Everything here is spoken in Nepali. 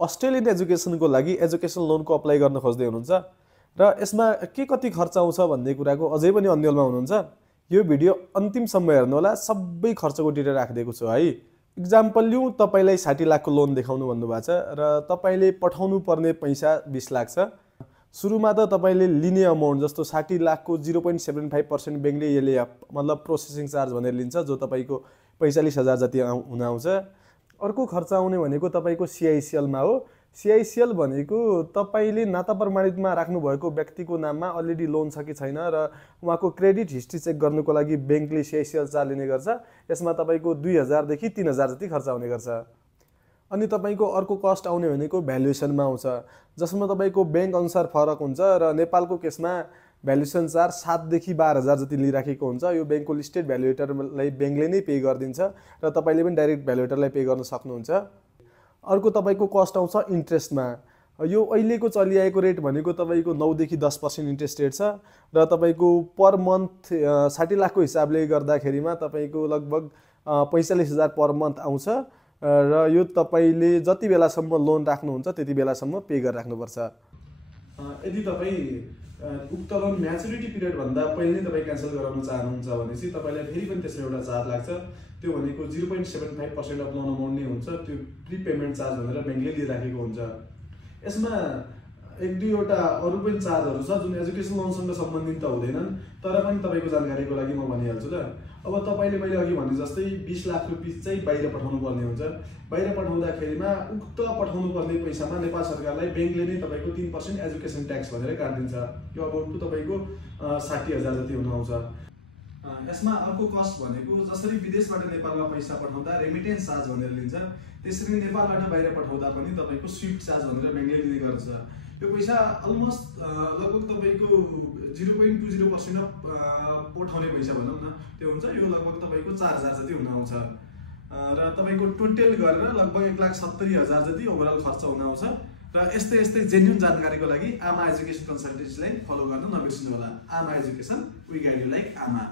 अस्ट्रेलियन एजुकेसनको लागि एजुकेसन लोनको अप्लाई गर्न खोज्दै हुनुहुन्छ र यसमा के कति खर्च आउँछ भन्ने कुराको अझै पनि अन्यलमा हुनुहुन्छ, यो भिडियो अन्तिमसम्म हेर्नुहोला। सबै खर्चको डिटेल राखिदिएको छु है। इक्जाम्पल लिउँ, तपाईलाई 60 लाखको लोन देखाउनु भन्नुभएको छ र तपाईले पठाउनु पर्ने पैसा 20 लाख छ। सुरुमा त तपाईले लिने अमाउन्ट जस्तो 60 लाखको 0.75% बैंकले यसले मतलब प्रोसेसिङ चार्ज भनेर लिन्छ, जो तपाईको 45,000 जति हुन आउँछ। अर्को खर्च आउने भनेको तपाईको CICL मा हो। CICL भनेको तपाईले नाता प्रमाणितमा राख्नु भएको व्यक्तिको नाममा अलरेडी लोन छ कि छैन र उहाँको क्रेडिट हिस्ट्री चेक गर्नुको लागि बैंकले CICL चार्ज लिने गर्छ। यसमा तपाईको 2000 देखि 3000 जति खर्च आउने गर्छ। अनि तपाईको अर्को कस्ट आउने भनेको भ्यालुएसनमा आउँछ, जसमा तपाईको बैंक अनुसार फरक हुन्छ र नेपालको केसमा भ्यालुएसन चार्ज 7 देखि 12,000 जति लिइराखेको हुन्छ। यो बैंकको लिस्टेड भ्यालुएटरलाई बैंकले नै पे गरिदिन्छ र तपाईले पनि डाइरेक्ट भ्यालुएटरलाई पे गर्न सक्नुहुन्छ। अर्को तपाईको कस्ट आउँछ इन्ट्रेस्टमा। यो अहिलेको चलिआएको रेट भनेको तपाईको 9 देखि 10% इन्ट्रेस्ट रेट छ र तपाईको पर मन्थ 60 लाखको हिसाबले गर्दाखेरिमा तपाईको लगभग 45,000 पर मन्थ आउँछ र यो तपाईले जति बेलासम्म लोन राख्नुहुन्छ त्यति बेलासम्म पे गरेर राख्नुपर्छ। यदि तपाई उक्त लोन म्याचुरिटी पिरियड भन्दा पहिले नै तपाई क्यान्सल गराउन चाहनुहुन्छ भने चाहिँ तपाईलाई फेरि पनि त्यसमा एउटा चार्ज लाग्छ। त्यो भनेको 0.75% अफ लोन अमाउन्ट नै हुन्छ। त्यो प्रिपेमेन्ट चार्ज भनेर बैंकले लिइराखेको हुन्छ। यसमा एक दुईवटा अरु पनि चार्जहरु छ जुन एजुकेसन लोनसँग सम्बन्धित त हुँदैनन्, तर पनि तपाईको जानकारीको लागि म भनिहाल्छु ल। अब तपाईले मैले अघि भने जस्तै 20 लाख रुपैयाँ चाहिँ बाहिर पठाउनु पर्ने हुन्छ। बाहिर पठाउँदाखेरिमा उक्त पठाउनु पर्ने पैसामा नेपाल सरकारलाई बैंकले नै तपाईको 3% एजुकेसन ट्याक्स भनेर काट्दिन्छ। यो अबाउट तपाईको 60,000 जति हुन आउँछ। यसमा अर्को कस्ट भनेको जसरी विदेशबाट नेपालमा पैसा पठाउँदा रेमिटेन्स चार्ज भनेर लिन्छ, त्यसरी नेपालबाट बाहिर पठाउँदा पनि तपाईको स्विफ्ट चार्ज भनेर बैंकले लिने गर्छ। यो पैसा अलमोस्ट लगभग तपाईको 0.20% पठाउने पैसा भनौँ न, त्यो हुन्छ। यो लगभग तपाईको 4,000 जति हुन आउँछ र तपाईको टोटल गरेर लगभग 1,70,000 जति ओभरअल खर्च हुन आउँछ। र यस्तै जेन्युन जानकारीको लागि आमा एजुकेसन कन्सल्टेन्सीलाई फलो गर्न नबिर्सनु होला। Aama education, we guide you like आमा।